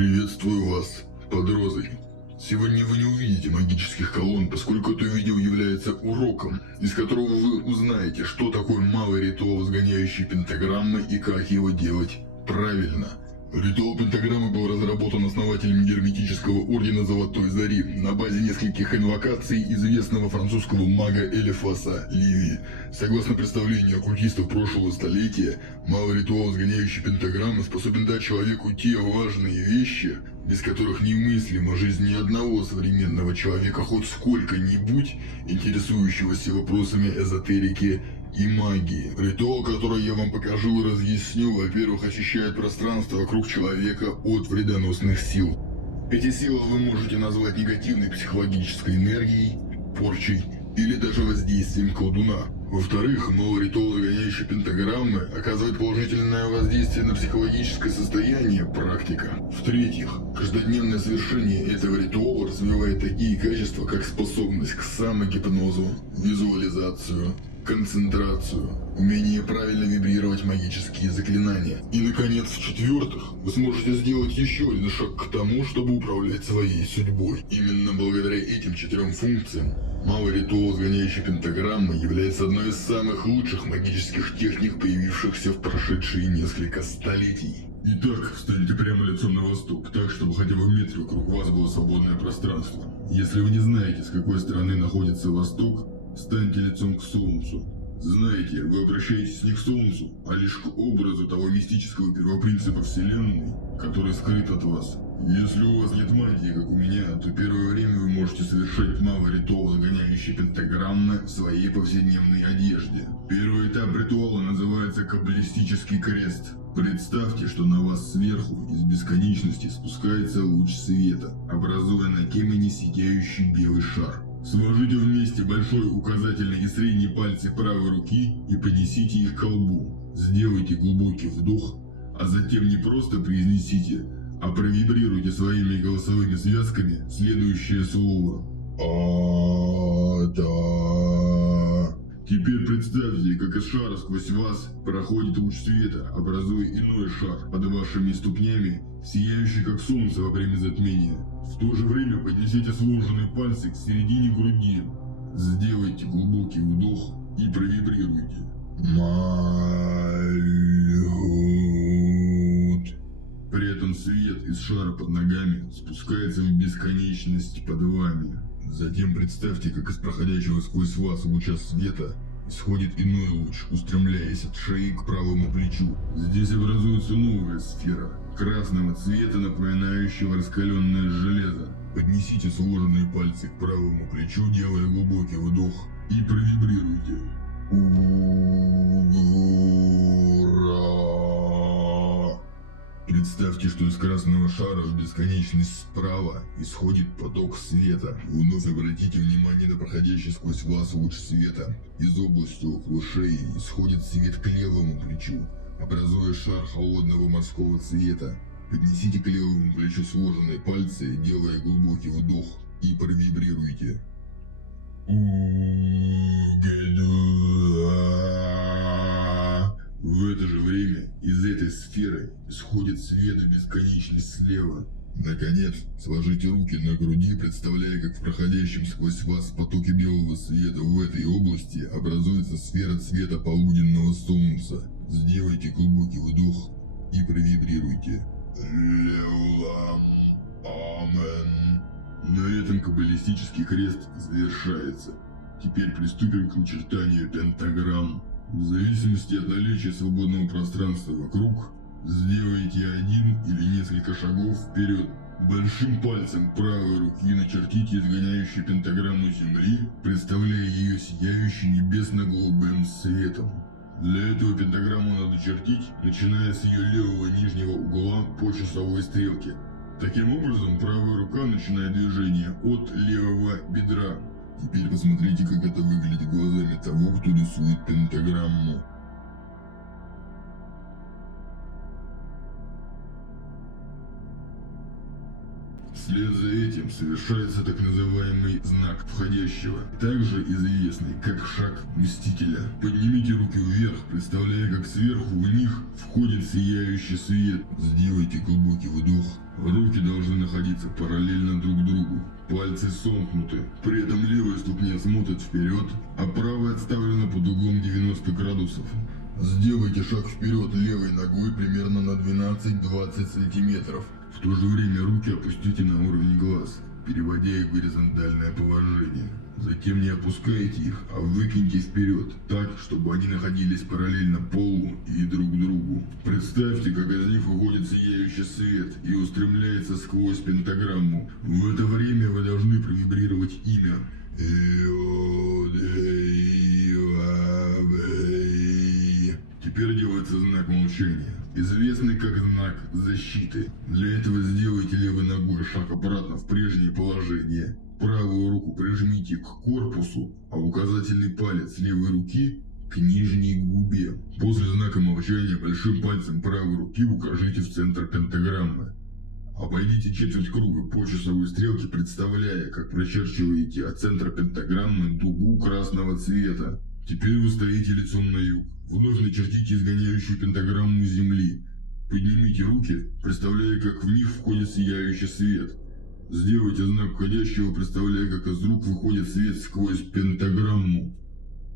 Приветствую вас под розой. Сегодня вы не увидите магических колонн, поскольку это видео является уроком, из которого вы узнаете, что такое малый ритуал, сгоняющий пентаграммы и как его делать правильно. Ритуал пентаграммы был разработан основателем герметического ордена Золотой Зари на базе нескольких инвокаций известного французского мага Элифаса Ливи. Согласно представлению оккультистов прошлого столетия, малый ритуал, сгоняющий пентаграммы, способен дать человеку те важные вещи, без которых немыслима жизнь ни одного современного человека, хоть сколько-нибудь интересующегося вопросами эзотерики и магии. Ритуал, который я вам покажу и разъясню, во-первых, очищает пространство вокруг человека от вредоносных сил. Эти силы вы можете назвать негативной психологической энергией, порчей или даже воздействием колдуна. Во-вторых, малый ритуал, загоняющий пентаграммы, оказывает положительное воздействие на психологическое состояние практика. В-третьих, каждодневное совершение этого ритуала развивает такие качества, как способность к самогипнозу, визуализацию, концентрацию, умение правильно вибрировать магические заклинания. И, наконец, в-четвертых, вы сможете сделать еще один шаг к тому, чтобы управлять своей судьбой. Именно благодаря этим 4 функциям малый ритуал, сгоняющий пентаграммы, является одной из самых лучших магических техник, появившихся в прошедшие несколько столетий. Итак, встаньте прямо лицом на восток, так, чтобы хотя бы в метре вокруг вас было свободное пространство. Если вы не знаете, с какой стороны находится восток, встаньте лицом к солнцу. Знаете, вы обращаетесь не к солнцу, а лишь к образу того мистического первопринципа вселенной, который скрыт от вас. Если у вас нет магии, как у меня, то первое время вы можете совершать малый ритуал, загоняющий пентаграммы, в своей повседневной одежде. Первый этап ритуала называется каббалистический крест. Представьте, что на вас сверху из бесконечности спускается луч света, образуя на темени сияющий белый шар. Сложите вместе большой указательный и средний пальцы правой руки и поднесите их к колбу. Сделайте глубокий вдох, а затем не просто произнесите, а провибрируйте своими голосовыми связками следующее слово. А-да. Теперь представьте, как из шара сквозь вас проходит луч света, образуя иной шар под вашими ступнями, сияющий как солнце во время затмения. В то же время поднесите сложенные пальцы к середине груди. Сделайте глубокий вдох и провибрируйте. Мальгут. При этом свет из шара под ногами спускается в бесконечность под вами. Затем представьте, как из проходящего сквозь вас луча света исходит иной луч, устремляясь от шеи к правому плечу. Здесь образуется новая сфера красного цвета, напоминающего раскаленное железо. Поднесите сложенные пальцы к правому плечу, делая глубокий вдох, и провибрируйте. Ура! Представьте, что из красного шара в бесконечность справа исходит поток света. Вновь обратите внимание на проходящий сквозь вас луч света. Из области около шеи исходит свет к левому плечу, образуя шар холодного морского цвета. Поднесите к левому плечу сложенные пальцы, делая глубокий вдох, и провибрируйте. В это же время из этой сферы исходит свет в бесконечность слева. Наконец, сложите руки на груди, представляя, как в проходящем сквозь вас потоке белого света в этой области образуется сфера цвета полуденного солнца. Сделайте глубокий вдох и провибрируйте. Леулам. Амен. На этом каббалистический крест завершается. Теперь приступим к начертанию пентаграмм. В зависимости от наличия свободного пространства вокруг, сделайте один или несколько шагов вперед. Большим пальцем правой руки начертите изгоняющую пентаграмму Земли, представляя ее сияющей небесно-голубым светом. Для этого пентаграмму надо чертить, начиная с ее левого нижнего угла по часовой стрелке. Таким образом, правая рука начинает движение от левого бедра. Теперь посмотрите, как это выглядит глазами того, кто рисует пентаграмму. Вслед за этим совершается так называемый знак входящего, также известный как шаг Мстителя. Поднимите руки вверх, представляя, как сверху в них входит сияющий свет. Сделайте глубокий вдох. Руки должны находиться параллельно друг другу. Пальцы сомкнуты. При этом левая ступня смотрит вперед, а правая отставлена под углом 90 градусов. Сделайте шаг вперед левой ногой примерно на 12-20 сантиметров. В то же время руки опустите на уровень глаз, переводя их в горизонтальное положение. Затем не опускайте их, а выкиньте вперед, так, чтобы они находились параллельно полу и друг другу. Представьте, как из них выходит сияющий свет и устремляется сквозь пентаграмму. В это время вы должны провибрировать имя. Теперь делается знак молчания, известный как знак защиты. Для этого сделайте левой ногой шаг обратно в прежнее положение. Правую руку прижмите к корпусу, а указательный палец левой руки к нижней губе. После знака молчания большим пальцем правой руки укажите в центр пентаграммы. Обойдите четверть круга по часовой стрелке, представляя, как прочерчиваете от центра пентаграммы дугу красного цвета. Теперь вы стоите лицом на юг. Вновь начертите изгоняющую пентаграмму земли. Поднимите руки, представляя, как в них входит сияющий свет. Сделайте знак входящего, представляя, как из рук выходит свет сквозь пентаграмму.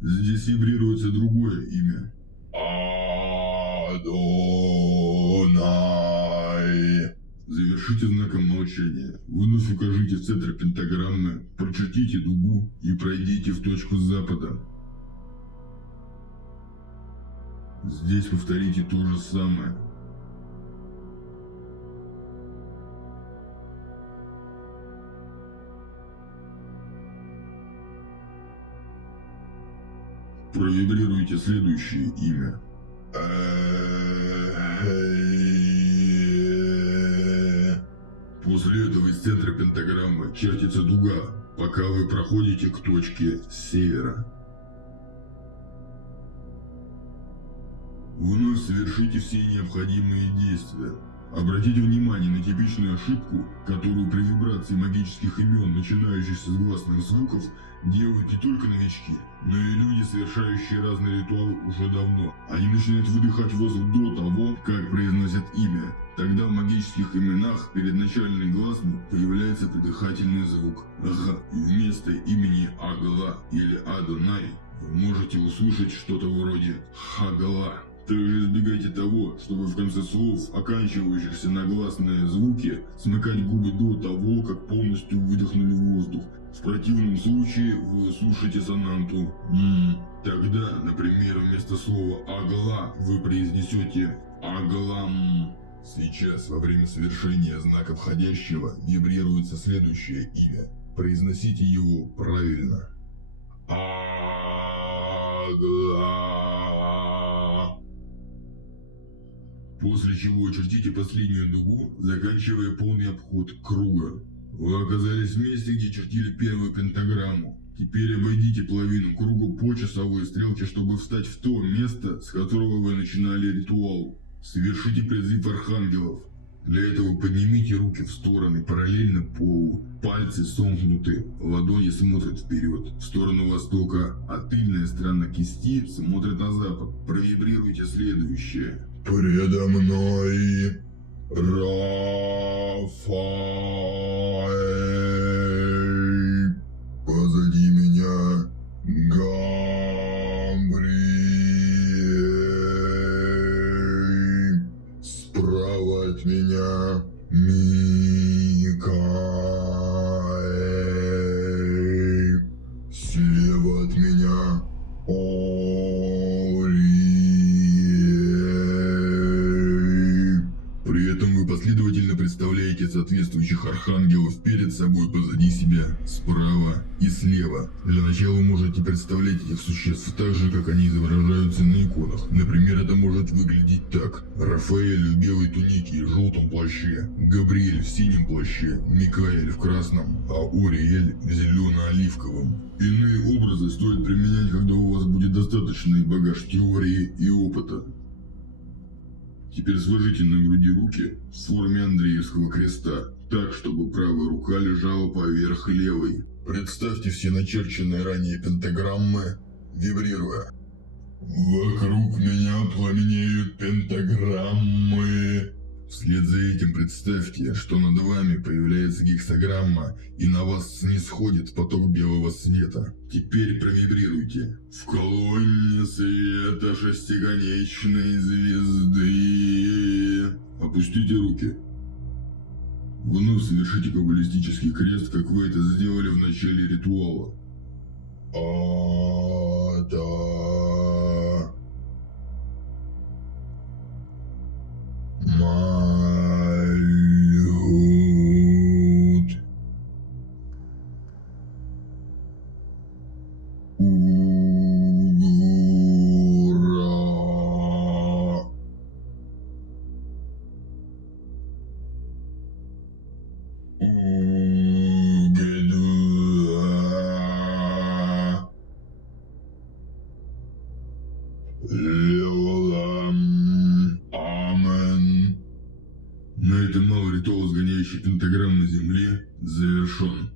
Здесь вибрируется другое имя. Адонай. Завершите знаком молчания. Вновь укажите в центр пентаграммы, прочертите дугу и пройдите в точку запада. Здесь повторите то же самое. Провибрируйте следующее имя. После этого из центра пентаграммы чертится дуга, пока вы проходите к точке севера. Вновь совершите все необходимые действия. Обратите внимание на типичную ошибку, которую при вибрации магических имен, начинающихся с гласных звуков, делают не только новички, но и люди, совершающие разные ритуалы уже давно. Они начинают выдыхать воздух до того, как произносят имя. Тогда в магических именах перед начальной гласной появляется придыхательный звук «г». И вместо имени Агла или Адонай вы можете услышать что-то вроде «хагла». Также избегайте того, чтобы в конце слов, оканчивающихся на гласные звуки, смыкать губы до того, как полностью выдохнули воздух. В противном случае вы слушаете сонанту «м». Тогда, например, вместо слова «агла» вы произнесете «аглам». Сейчас, во время совершения знака входящего, вибрируется следующее имя. Произносите его правильно. Агла. После чего очертите последнюю дугу, заканчивая полный обход круга. Вы оказались в месте, где чертили первую пентаграмму. Теперь обойдите половину круга по часовой стрелке, чтобы встать в то место, с которого вы начинали ритуал. Совершите призыв архангелов. Для этого поднимите руки в стороны, параллельно полу. Пальцы сомкнуты, ладони смотрят вперед, в сторону востока, а тыльная сторона кисти смотрит на запад. Провибрируйте следующее. Предо мной Рафаэль, позади меня Гамбриэль, справа от меня Микаэль, слева от меня последовательно представляете соответствующих архангелов перед собой, позади себя, справа и слева. Для начала вы можете представлять этих существ так же, как они изображаются на иконах. Например, это может выглядеть так. Рафаэль в белой тунике и желтом плаще, Габриэль в синем плаще, Микаэль в красном, а Ориэль в зелено-оливковом. Иные образы стоит применять, когда у вас будет достаточный багаж теории и опыта. Теперь сложите на груди руки в форме Андреевского креста, так, чтобы правая рука лежала поверх левой. Представьте все начерченные ранее пентаграммы, вибрируя. Вокруг меня пламенеют пентаграммы. Вслед за этим представьте, что над вами появляется гексаграмма, и на вас снисходит поток белого света. Теперь провибрируйте. В колонне света шестиконечной звезды. Опустите руки. Вновь совершите каббалистический крест, как вы это сделали в начале ритуала. Ата. Малют. Угура. Угедуа. Леволам. Амен. На этом малый ритуал, сгоняющий пентаграммы Земли, завершен.